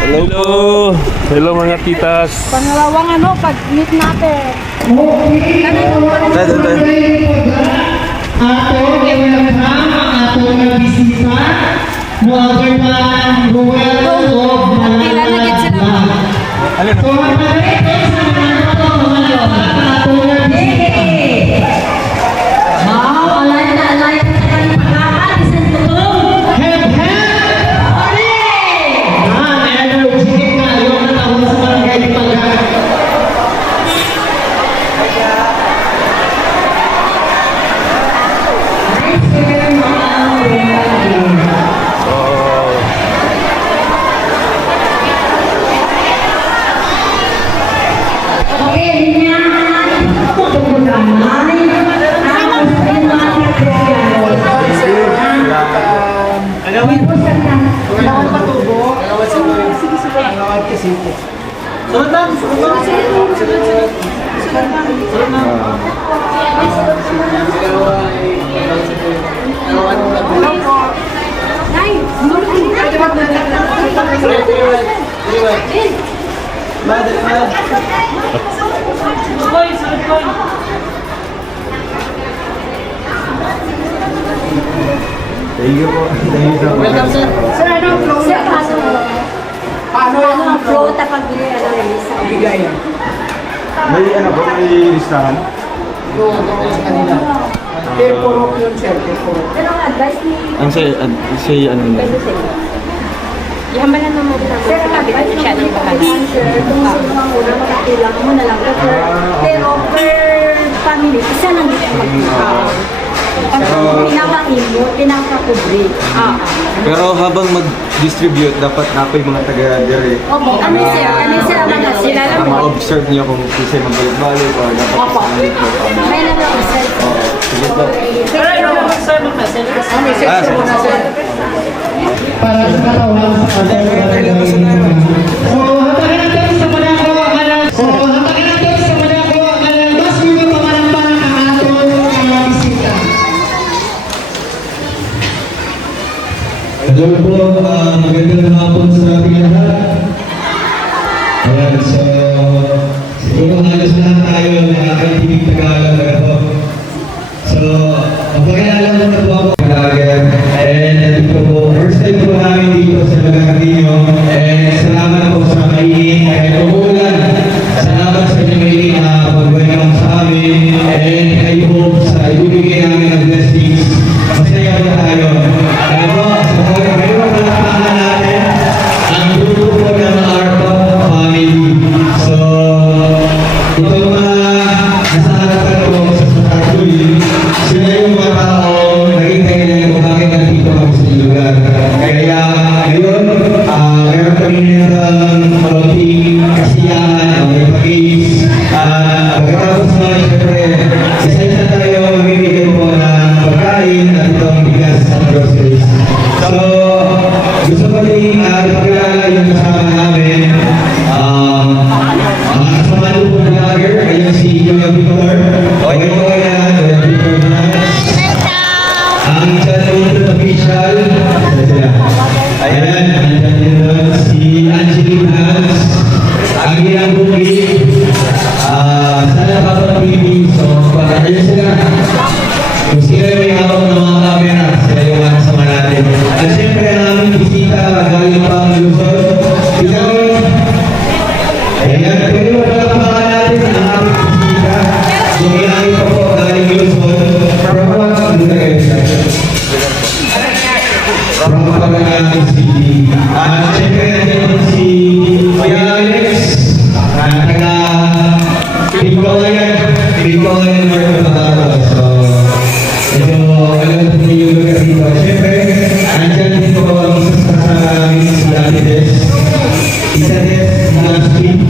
Hello po. Hello mga titas. Pangalawang pag-meet natin. Tayo. Ato, i-welcome ang atong bisita. Mother man, Ruel of Malalalat. So, magpapalito sa mga atong bisita. Wow, alay na pagkakan. Isang tutong. Hep, hep! Energetic na yung natawag sa barangay Pagkat. Thank you po. Welcome, sir. Sir, anong flow na? Paano ang flow kapag release? Bigayan. May may listahan? Doon sa kanila. Temporo yun, sir. Temporo. Pero ang advice ni... Ang say ano na? Ihambalan mo muna Sir, ang advice ni siya ng bahagi. Sir, kung sino ang una, makakailangan mo na lang. Pero per family, isa lang dito mag-account. Ang pinaka-kubre. Pero habang mag-distribute, dapat na po yung mga taga-dere. Opo, ano sir ang mga sila lang mo? Ma-observe niyo kung kasi magbalik-balik o dapat Opo. isanit mo. May na lang sir. Sige po. Sige. Para sa katawan sa kanila. So, hatagin natin sa manako ang alam. Mas mga pamanampanan ang atong mga bisita. Hello po, magandang hapon sa ating lahat. Ayan, so siguro halos lahat tayo nakakaibigan Tagalog na po. So, magpakilala mo na po ako Tagalog. And nandito po, first time po namin dito sa lugar ninyo. And salamat po sa kainin. Kahit umuulan, salamat sa inyo kainin na pag-welcome sa amin. And I hope sa ibibigay namin ng blessings. Masaya po tayo. Kaya po, sa mga mayroon palakpakan natin ang grupo po ng Arco Family. So, ito mga nasa harapan ko sa Saturday, sila yung mga taong naging kailan kung bakit nandito kami sa lugar. Kaya ngayon, meron kami ng konting kasiyahan, may pag-is. Pagkatapos na, syempre, isa-isa tayo mamimigay po ng pagkain at itong bigas at groceries. So, gusto ko din ipakilala yung kasama namin. Ang kasama nyo po na lager, ayun si Yoyo Victor. Okay po yan, Yoyo Victor Max. Ang channel official, ayan, andyan din doon si Angeline Hans. Ang ilang bukid, sana kapag-TV, so ayun sila. Kung sila yung may hawak ng mga camera, sila yung mga kasama natin. At siyempre ang aming bisita, galing pang Luzon. Ikaw, ayan, pwede mo palakpakan natin ang aming bisita. Yung ilang pa po galing Luzon. From what? Ano na kayo siya? From Pagkakas City. At siyempre nandiyan si Kuya Alex, taga Bicoyan, North Cotabato. So, ito, alam po niyo yung lugar dito. Siyempre, andyan dito ang sasama namin si Ate Des. Isa Des, Love Street.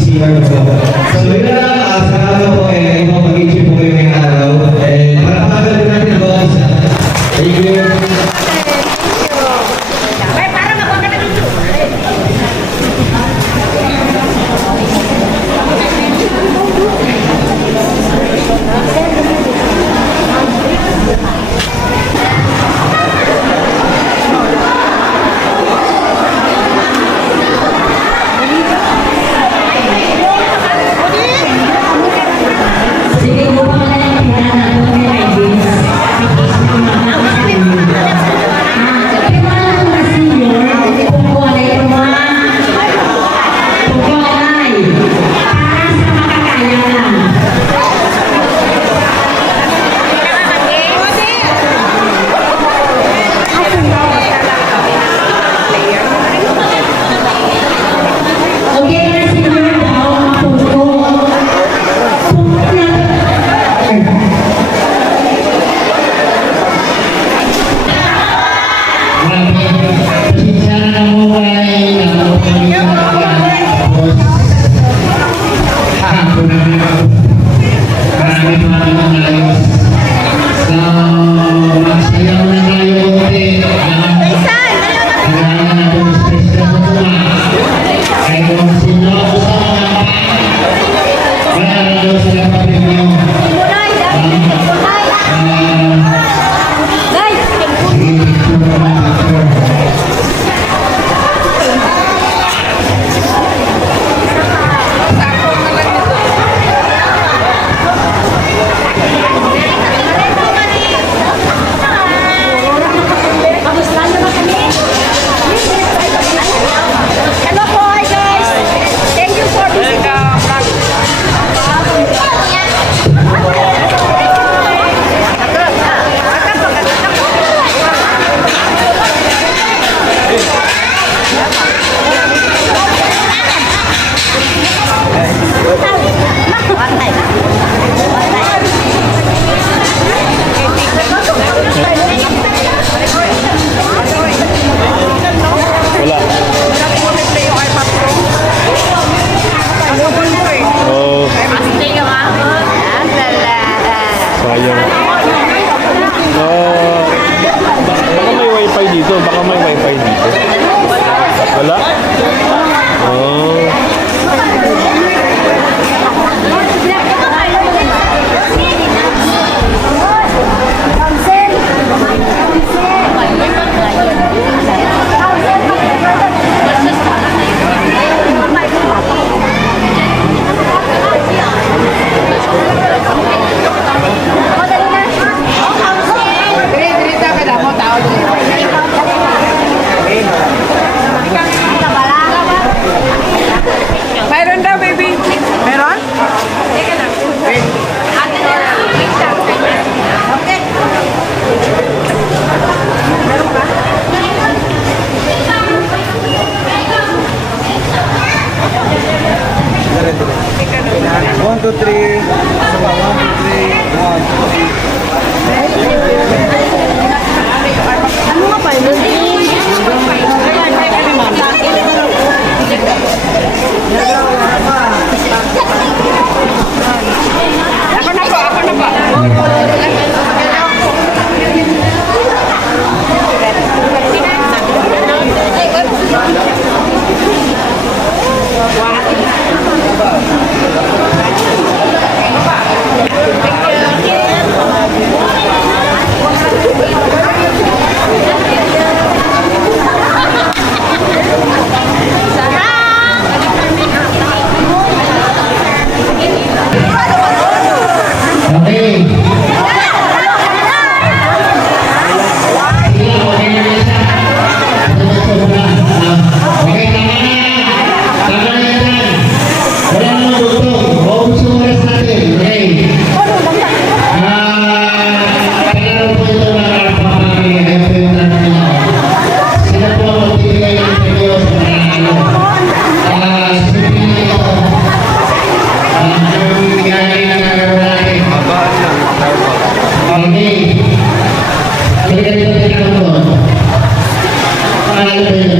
Si Marco. So, yun lang, salamat po eh. Ito, mag-issue po kayo ngayong araw. Para pagkakalit natin ang bawang isa. Thank you. Para makuha na dito.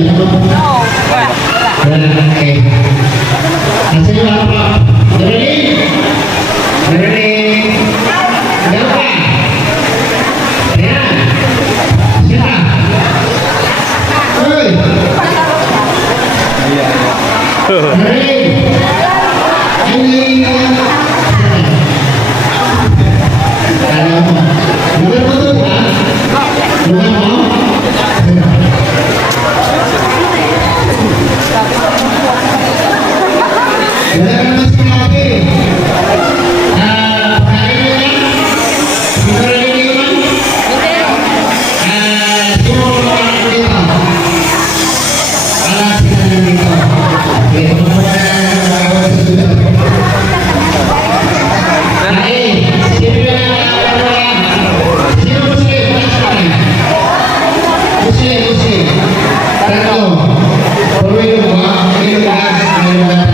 Wala. Okay. Nasa iyo apa? Narinig? Narinig? Meron ka? Ayan. Sila. Uy. Narinig? Narinig? Alam mo. Lugar mo doon, ha? Lugar mo? Wala naman sinabi. Pagkain nyo na? Hindi ko narinig naman? Sino mo mga dito? Sino dito? Okay, kung mo na sa dito. Ay, sino na sino Muslim? Muslim. Tatlo. Pumili mo ha? Pumili mo ha?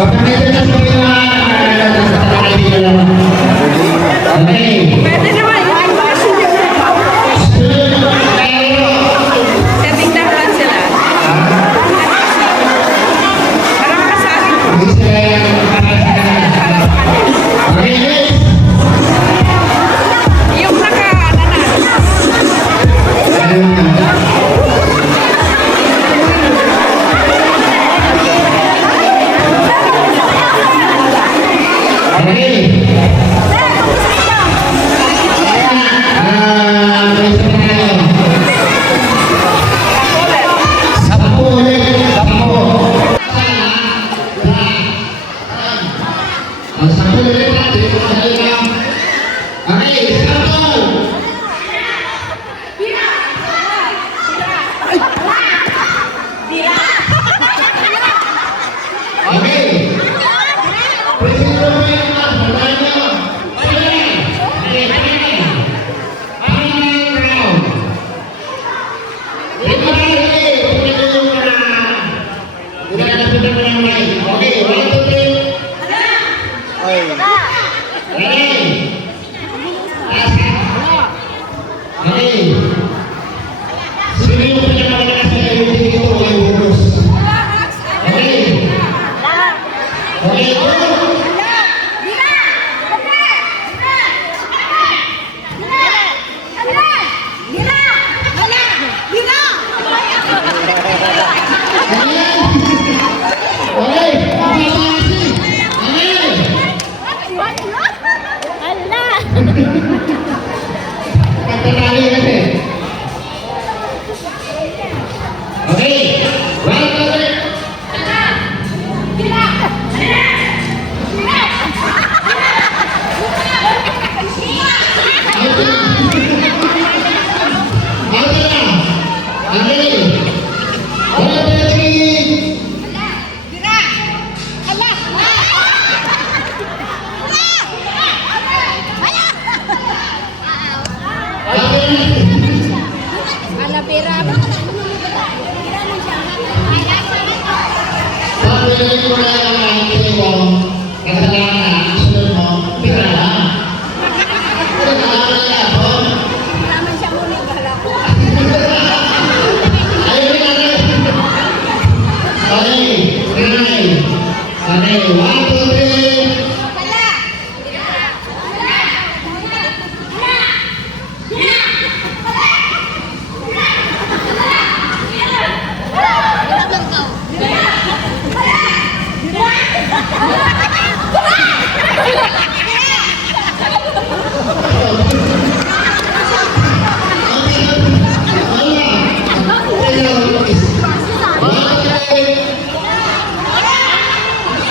Pagkakita sa mga okay. Pwede naman yung setting down lang sila. Parang kasali ko. Yung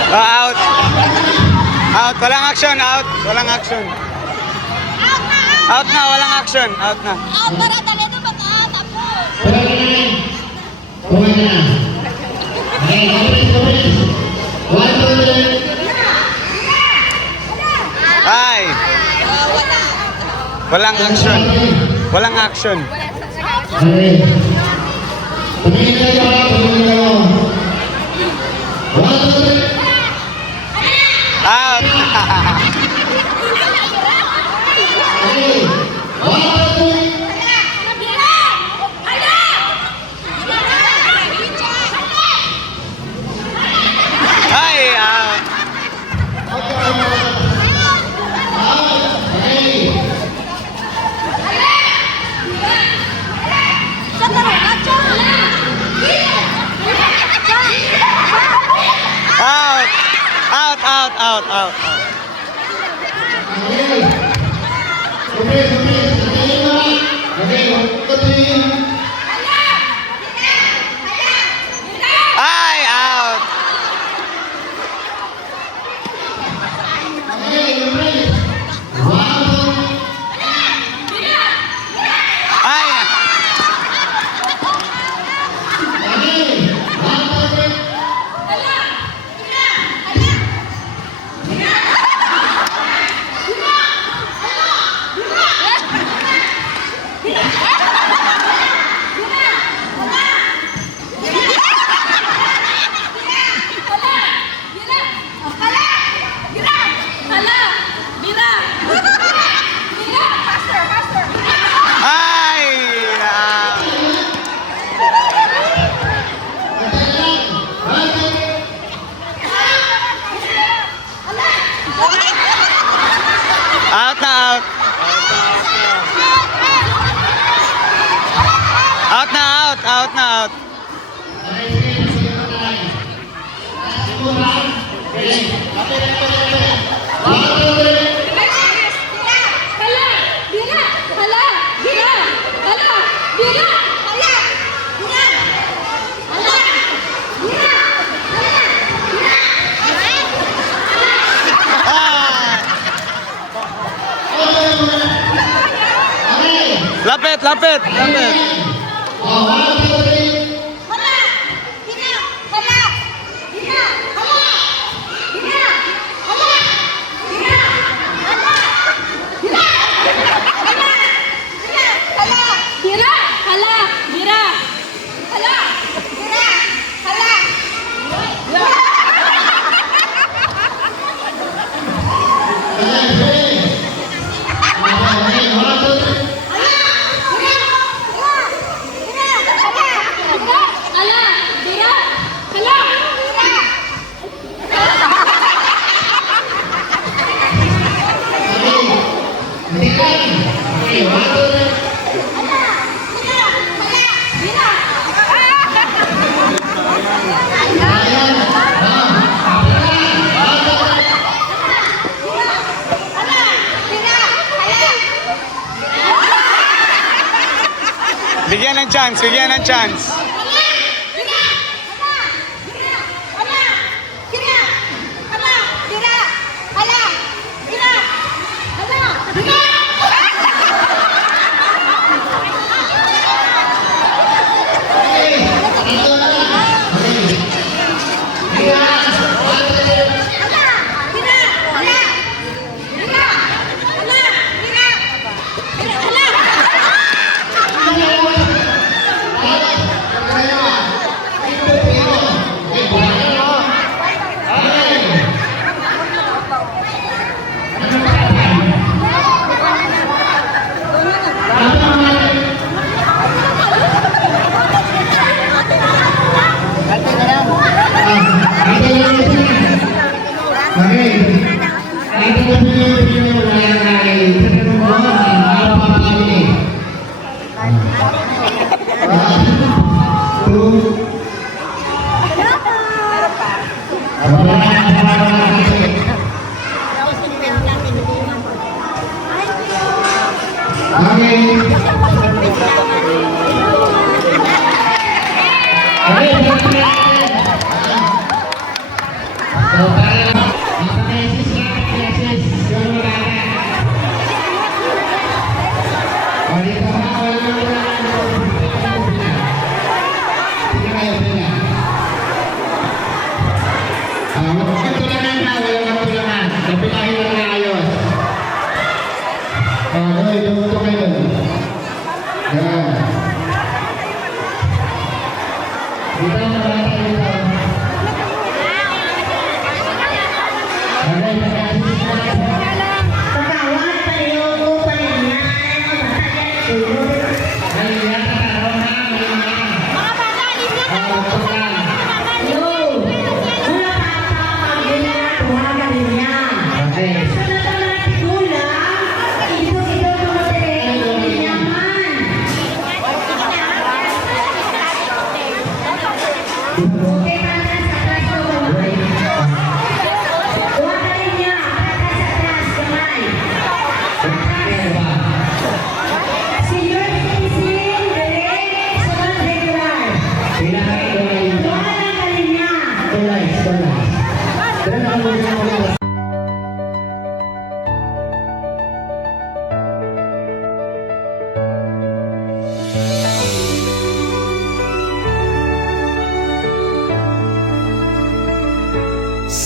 Out. Out. Walang action. Out. Walang action. Out na. Walang action. Out na. Ay. Walang action. Walang action. Out. Ay, out. Out. Ay, out. Ay. Lapit, lapit, lapit. Bigyan ng chance, bigyan ng chance.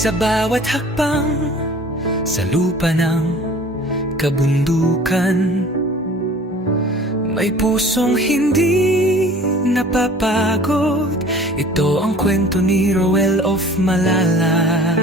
Sa bawat hakbang sa lupa ng kabundukan, may pusong hindi napapagod. Ito ang kwento ni Roel of Malalag.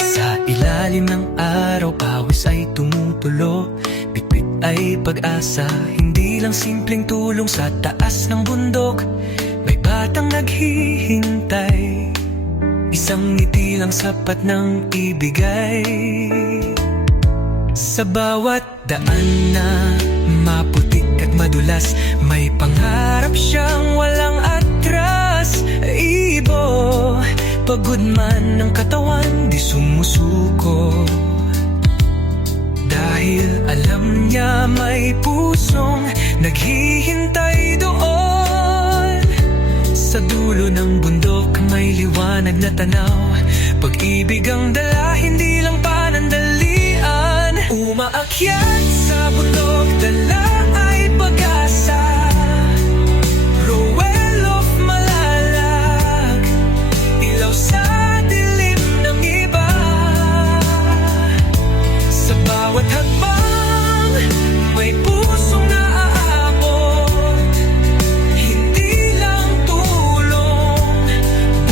Sa ilalim ng araw, pawis ay tumutulo. Bitbit ay pag-asa, hindi lang simpleng tulong. Sa taas ng bundok, may batang naghihintay. Isang ngiti lang sapat ng ibigay. Sa bawat daan na maputik at madulas, may pangarap siyang walang atras. Ibo, pagod man ng katawan, di sumusuko. Dahil alam niya may pusong naghihintay doon. Sa dulo ng bundok may liwanag na tanaw. Pag-ibig ang dala, hindi lang panandalian. Umaakyat sa bundok, dala ay pag-asa. Rowell of Malalag, ilaw sa dilim ng iba. Sa bawat hakbang, may pusong naaabot. Hindi lang tulong,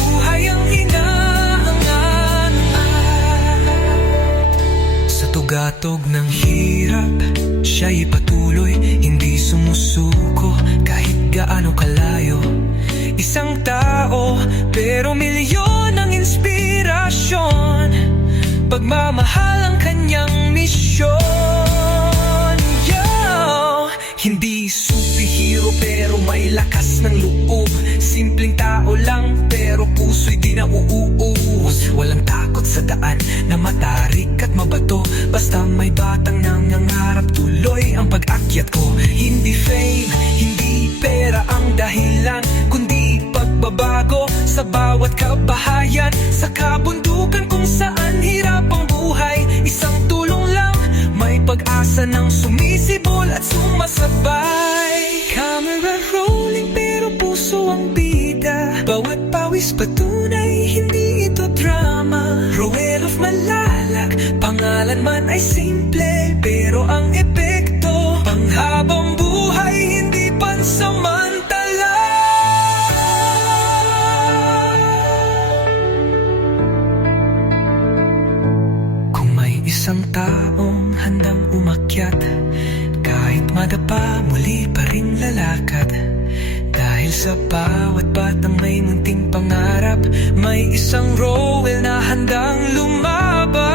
buhay ang inaangan. Sa tugatog ng hirap, siya'y patuloy, hindi sumusuko kahit gaano kalayo. Isang tao, pero milyon ang inspirasyon. Pagmamahal ang kanyang misyon. Yo! Hindi superhero pero may lakas ng loob. Simpleng tao lang pero puso'y di nauuus. Walang takot sa daan na matarik at mabato. Basta may batang nangangarap, tuloy ang pag-akyat ko. Hindi fame, hindi pera ang dahilan, kundi pagbabago sa bawat kabahayan. Sa kabundukan kung saan hirap ang buhay, isang tulong lang, may pag-asa ng sumisibol at sumasabay. Camera rolling pero puso ang bida. Bawat pawis patunay, hindi ito drama. Rowell of Malalag, pangalan man ay simple, pero ang epekto panghabang buhay, hindi pansamantala. Kung may isang taong handang umakyat, kahit madapa, muli pa rin lalakad. Dahil sa bawat batang may munting pangarap, may isang Rowell na handang lumaban.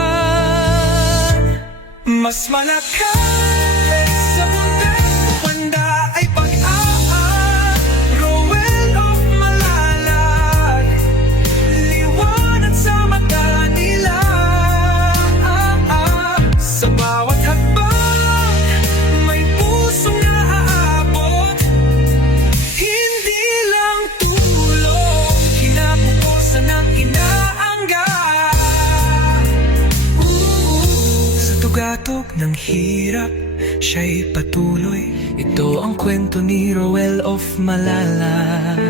Mas malakas sa mundang wanda ay pag-aak. Rowell of Malalag, liwanag sa mata nila. Sa bawat hakbang, may pusong naaabot. Hindi lang tulong, kinabukasan ng inaangga. Sa tugatog ng hirap, siya'y patuloy. Ito ang kwento ni Rowell of Malalag.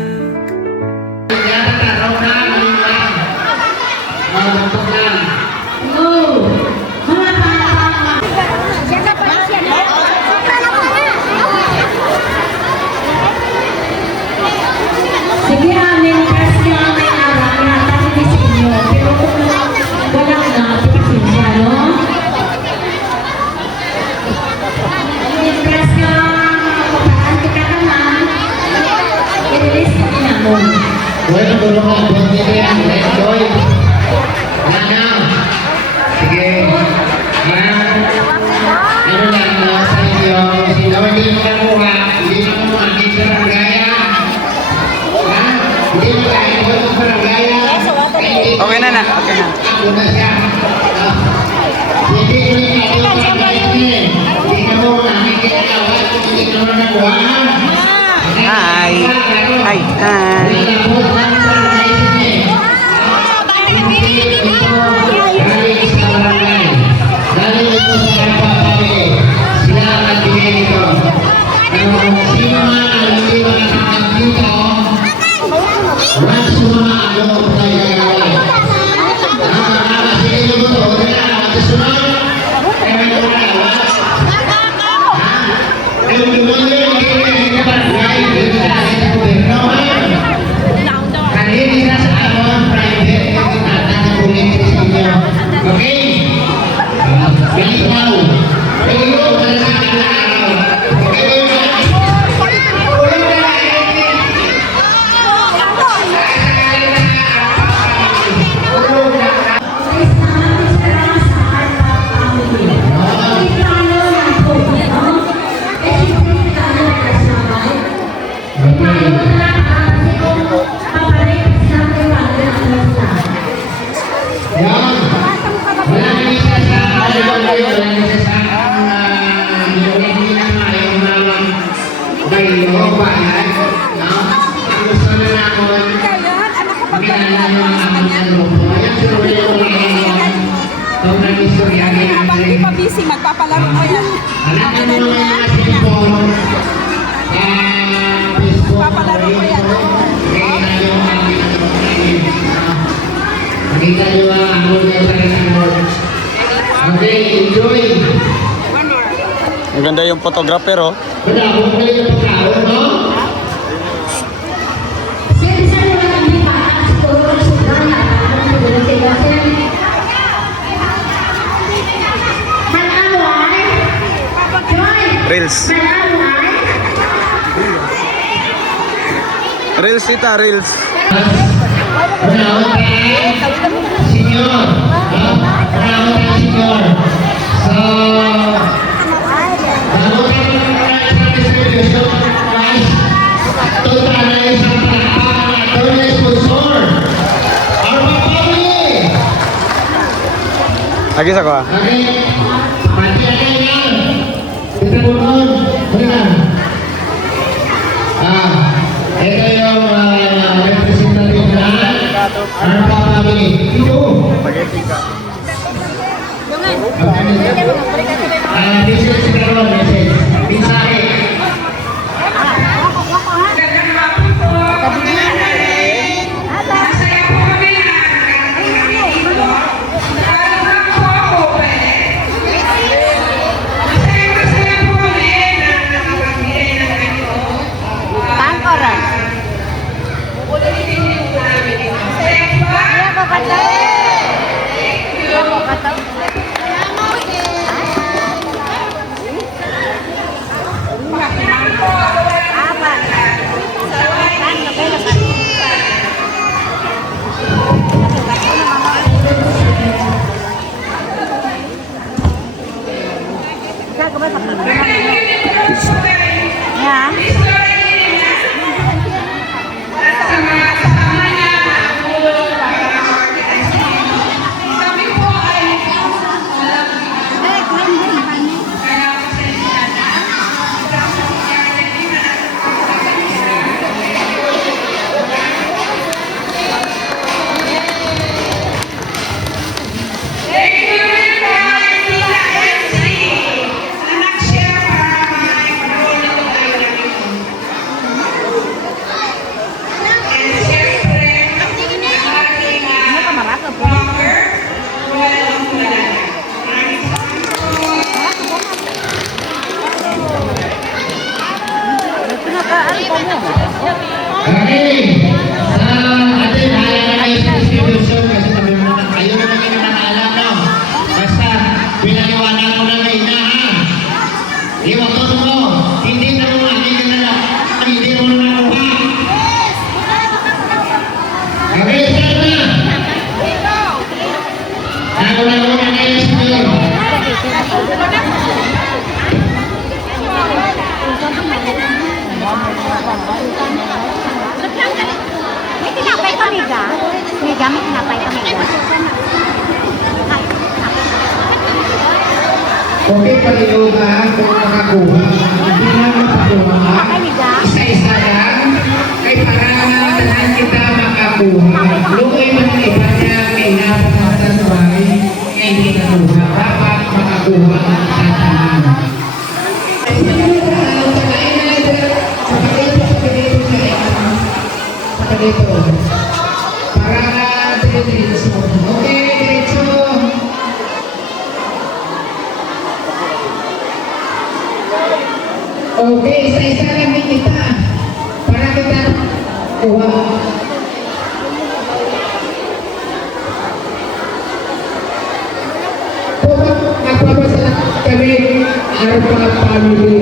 Sige, amin, kasi nga may araw na kasi sa inyo. Pero kung wala na, pasensya, no? Impress ka, kapaan kita ka na, i-release ka na mo. Bueno, tulong ako. Sige, let's go. Ano? Sige. Ano lang sa inyo? Sino hindi mo nakuha? Hindi mo kumakin sa barangaya? Ha? Hindi mo kahit mo sa barangaya? Okay na na, okay na. Ako na siya. Hindi ulit natin ang barangaya niya. Hindi ka mo nakikita ka. Hindi ka mo nakuha. Hi. Hi. Hi. Guys, naman, sa mga sa heart of family. Nalilong kayo, dahil sa hindi na nga yung mga bayo, bayan, no? Ang gusto na namin, makilala nyo ang aming grupo. Ayan, suruhin ko ngayon. Itong nag-istorya Habang di pa busy, magpapalaro ko yan. alam nyo naman yung mga cellphone, Facebook, Papalaro ko yan. makikita nyo ang pinag-upload. Makikita nyo ang upload nyo sa record. Okay, enjoy. Maganda yung photographer, oh. Wala, kung kayo yung pagkaon, no? Sir, sir, wala kami bata. Siguro na sobrang nakakatawa. Siguro sila, sir. Malaway. Joy. Reels. Malaway. Reels, tita, reels. Panahon tayo, senior. Panahon tayo, senior. So, bago tayo magkakaroon sa distribution, guys, tunta na isang palakpakan na ito na sponsor. Arpa Family! Lagi sa ko, ah. Okay, pati ada yan. Kita bunun, benar. Ito yung representative na Arpa Family. Ito. This is the message. Mensahe. Magandang hapon po. Masaya po kami na nakakita dito. Lalo na po ako, Masaya po kami na nakapagbigay ng ganito. Pangkoran. Ulitin niyo po namin ito. Masaya po ba? Okay. Sa atin, bahala na kayo sa distribution kasi kami naman, kayo naman yung nakaalam, no? Basta, pinaliwanag ko na may inahan. Iwaton mo, hindi na mo hindi na lang, hindi mo na nakuha. Okay, sir na. Nakuha na kayo sa iyo. May tinapay pa, Miga. Miga, may tinapay pa, Miga. Okay, palilugan kung makakuha. Hindi na makakuha. Isa-isa lang. Kay para naman kita makakuha. Lukoy man ang iba niya, may napakasal sa bahay, hindi nakuha. Dapat makakuha ang tatahan. Para diretso. Okay, diretso. Okay, isa-isa lang din kita. Para kita kuha. Nagpapasalamat kami, Arpa Family.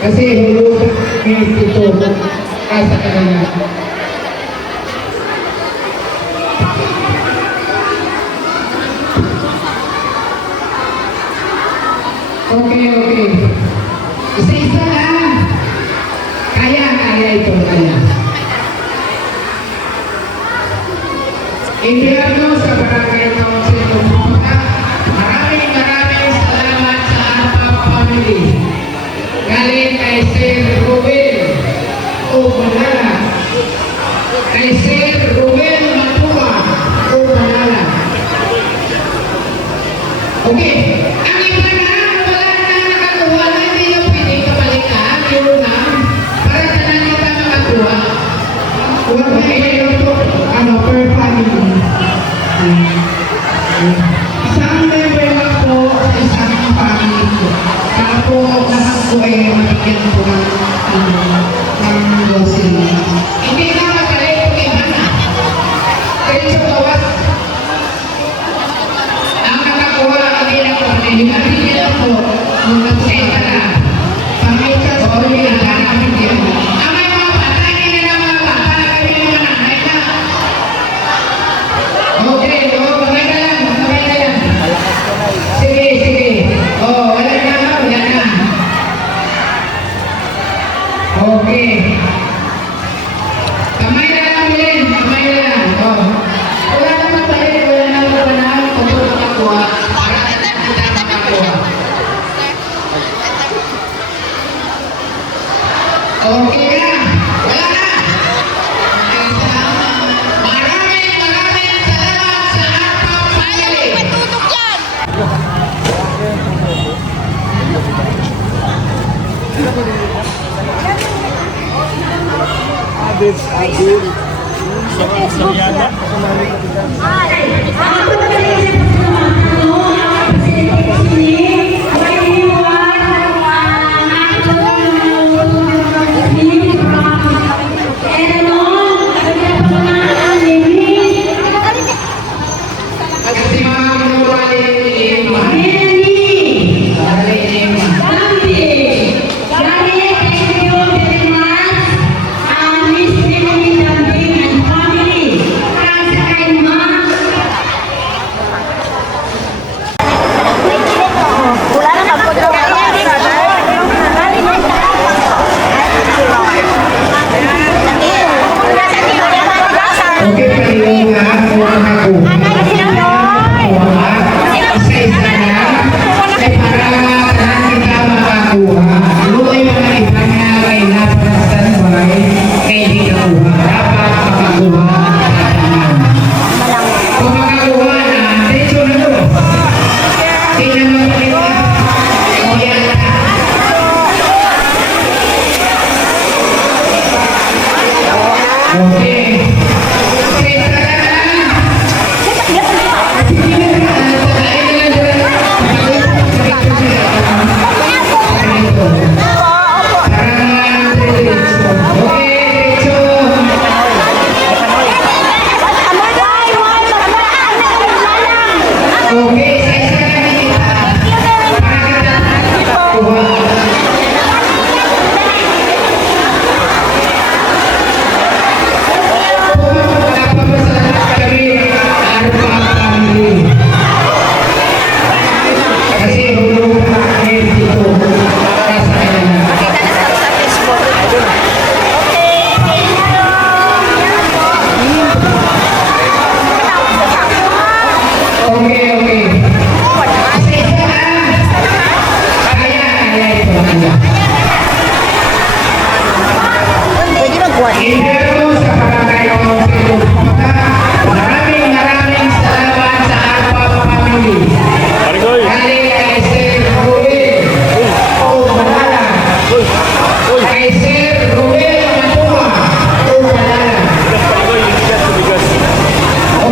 Kasi hulog kami ito kasa kanila. Okay, okay. Isa-isa lang. Kaya ito, kaya. Indiano sa Barangay Council Okay. Ang iba na, wala na nakakuha na hindi na pwede kabalikan. Yun na. Para tanan kita makakuha. Huwag na iyon po, per family. Isang member lang po sa isang family po. Kaya po, lahat po ay mabigyan po ng grocery. Hindi na magaling po iba na. Kaya sa bawas, ang nakakuha, hindi na po, hindi na po, mga seta na. Pangita sa uli na lang ang bigyan. Ang may mga bata, hindi na mga bata, kami mga nanay na. Okay, maganda yan. Sige, sige. Wala na. Okay. Kamay na lang ulit, kamay na lang. Wala naman balik, wala naman panahon kung ito makakuha. Para kita makakuha. Okay na. Wala na. Maraming salamat sa Arpa Family. Kasi mga minumali ni Emma. Okay, paliwanag mo nakakuha. Isa-isa na. Ay para tanan kita makakuha. Luoy mga iba na kay napalastan bay kay di nakuha. Dapat makakuha ang tanan. Kung makakuha na, diretso na to. Tingnan mo kita. O yan na. Okay. Inverno sa Barangay Ongkong Maraming salamat sa Arpa Family. Galing kay Sir Ruel Malala. Kay Sir Ruel Matuha Malala.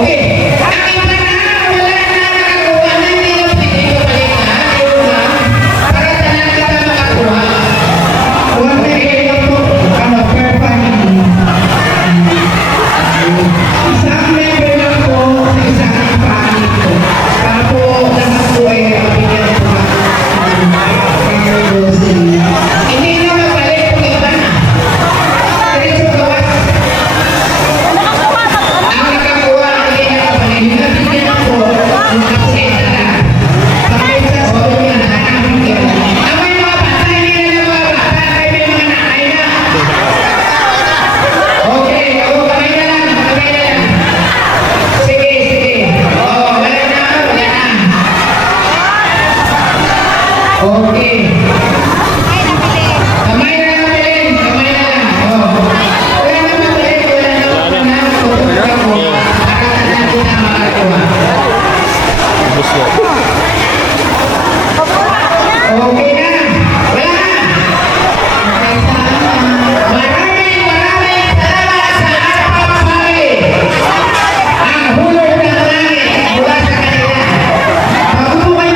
Okay. Ang iba na, wala na nakakuha na hindi na pwede kabalikan. Yun lang. Para tanan kita makakuha. Huwag na iyon po. Per family. Isang member lang po sa isang family po. Para po Okay na. Wala na. Maraming salamat sa Apapay. Ang hulog ng langit mula sa kanila. Bago po kayo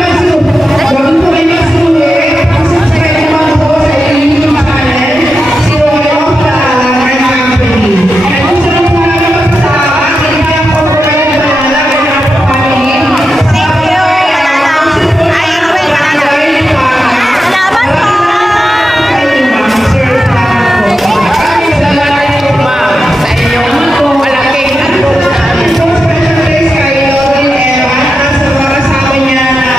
mag-suwi, subscribe naman po sa YouTube channel, si Royal Palalang Company. At kung saan po namin magkasama, kailangan po po kayo Palalang Company. Thank you, Palalang. Ay, Royal Palalang. Salamat po. Maraming salamat po, ma'am, sa inyong malaking tulong. Special thanks kay Lorin Evan at sa mga kasama niya na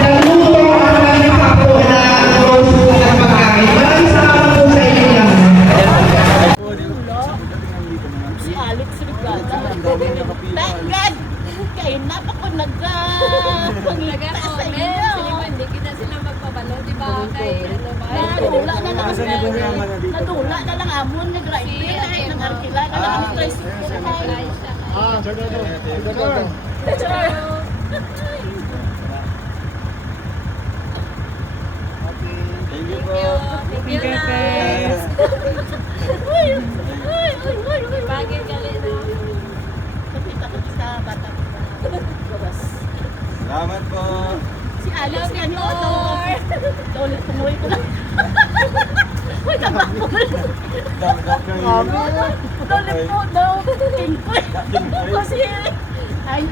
nagluto ang kanyang kapo na grocery at pagkain. Maraming salamat po sa inyo lang. Si Alex Rigata. Thank God! Kaya napako nagpangita sa inyo. Hindi kita sila magpabalo, di ba? Kay ano ba? Nadula na lang nadula na lang amon na driver ay nang arkila na lang ang tricycle. Thank you po. Thank you, guys. Bagay gali no. Kapita ko sa bata ko. Gawas. Salamat po. Si Alex yan yung auto. Ulit tumuloy ko lang. Uy, tabakol. Ulit po daw. King Koy. Kasi, ay,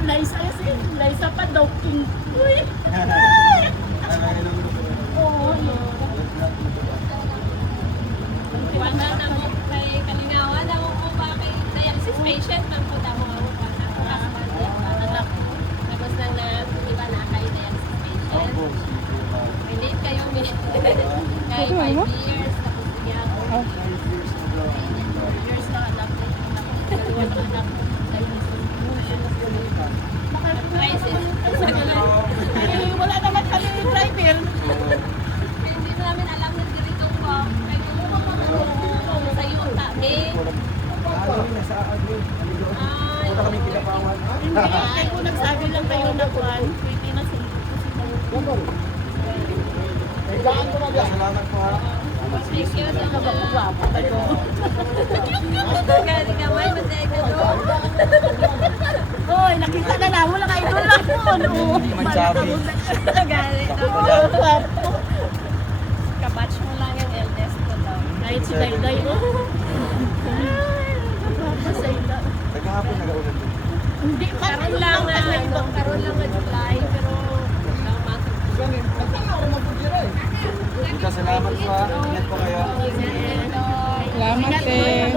Liza pa daw, King Koy. Oo, Wala na mo kay Kalingawan na mo po ba kay dialysis patient man po daw mo pa na tapos nang na di ba na kay dialysis patient. Hindi kayo kay 5 years tapos niya ako. 5 years na anak. Dalawa na anak. Crisis. Ay, wala naman kami driver. Hindi namin alam na dito po. Kay kung sa yuta eh. Ay, Hindi, kaya kung nagsabi lang kayo na kuhan, pwede na sila. Salamat po ha. thank you. Nakakagwapa kayo. Galing naman, masaya ka doon. Hoy, nakita na na, wala kayo doon lang po. Hindi man chubby. Galing ako. Kabatch mo lang yung eldest ko daw. Kahit si Dayday, oh. Pasayda. Nagkahapon nag-aulan din. Hindi, Karoon lang na, karoon lang na July, pero lang masok. Ika, salamat po ha. Ingat po kayo. Salamat eh.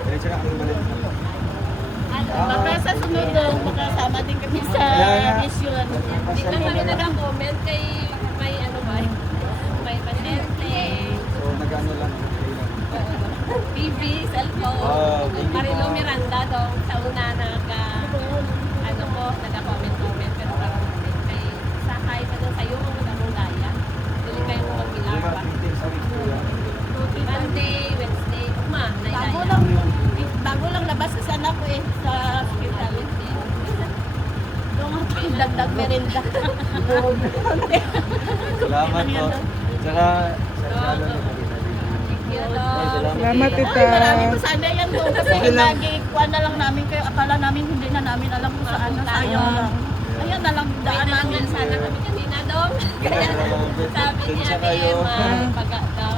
Diretso na kami balik. Baka sa sunod daw, makasama din kami sa mission. Hindi lang kami nag-comment kay may ano ba, may pasyente, So, nag-ano lang. BB, cellphone, Marilo Miranda daw, sa una ano po, nag-comment, pero parang kay sakay pa daw sa'yo, kung magandang daya. Tuloy kayo mo mag-ilar Lima pa. meetings sa week po yan. Monday, Wednesday, ugma, Bago naidaya. bago lang labas sa anak ko eh, sa hospital. Doon ang dagdag merenda. Salamat po. Tsaka, sa Salamat, Ay, marami po sana yan doon kasi lagi kuha na lang namin kayo. Akala namin hindi na namin alam kung saan na sayang lang. Ayan na lang daan namin. sana kami kanina dong. Kaya sabi niya, pagka daw.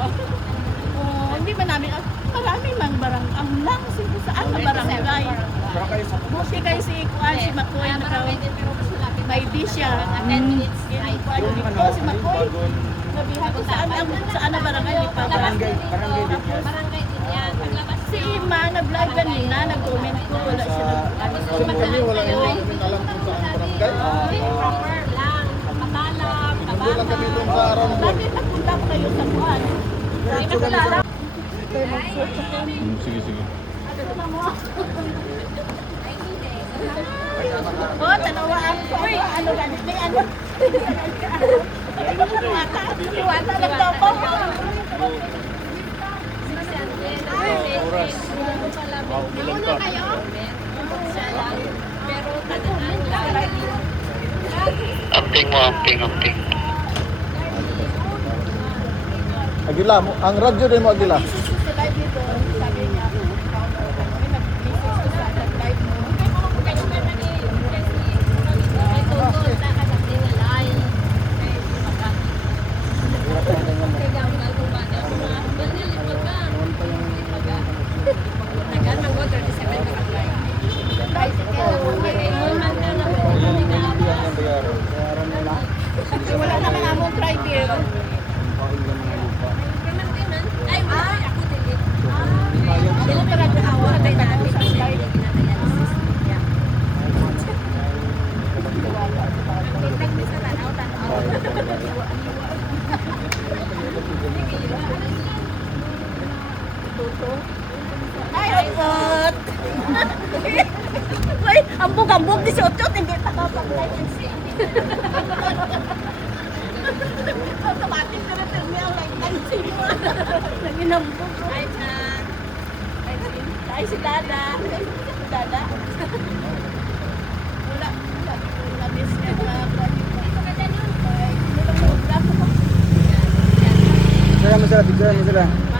Oh, hindi ba namin, marami man barang, ang lang saan na barangay. Buti kayo si Kuan, si Makoy, Marami din pero mas malapit. may di siya. 10 minutes. Si Makoy, nabihan ko saan na barangay, lipa barangay. Barangay din yan. Paglabas Si Ima, nag-vlog kanina, nag-comment ko, wala siya nag-comment. wala proper lang. Kapalam, kabangan. Bakit napunta ko kayo sa Kuan? Hindi ka kilala. Oh, tanawaan ko. Ano ganit? May ano? Liwata lang daw po. Oras. Nauna kayo? Siya lang. Pero tandaan niya. Amping mo, amping. Agila, ang radyo din mo Agila. Wala naman among driver. Ay, wala. Ako din. Dila para sa awa kay namin sa live. Ay, otot! Uy, ambog-ambog ni si Otot, hindi nakapag-live and see. Automatic na rin niya like and see mo. Naginambog ko. Ay, Chan. Ay, si Dada. Ay, si Dada. Wala. Wala miss niya na. Ito ka dyan yun. Ay, wala mo. Picture mo sila, picture mo sila.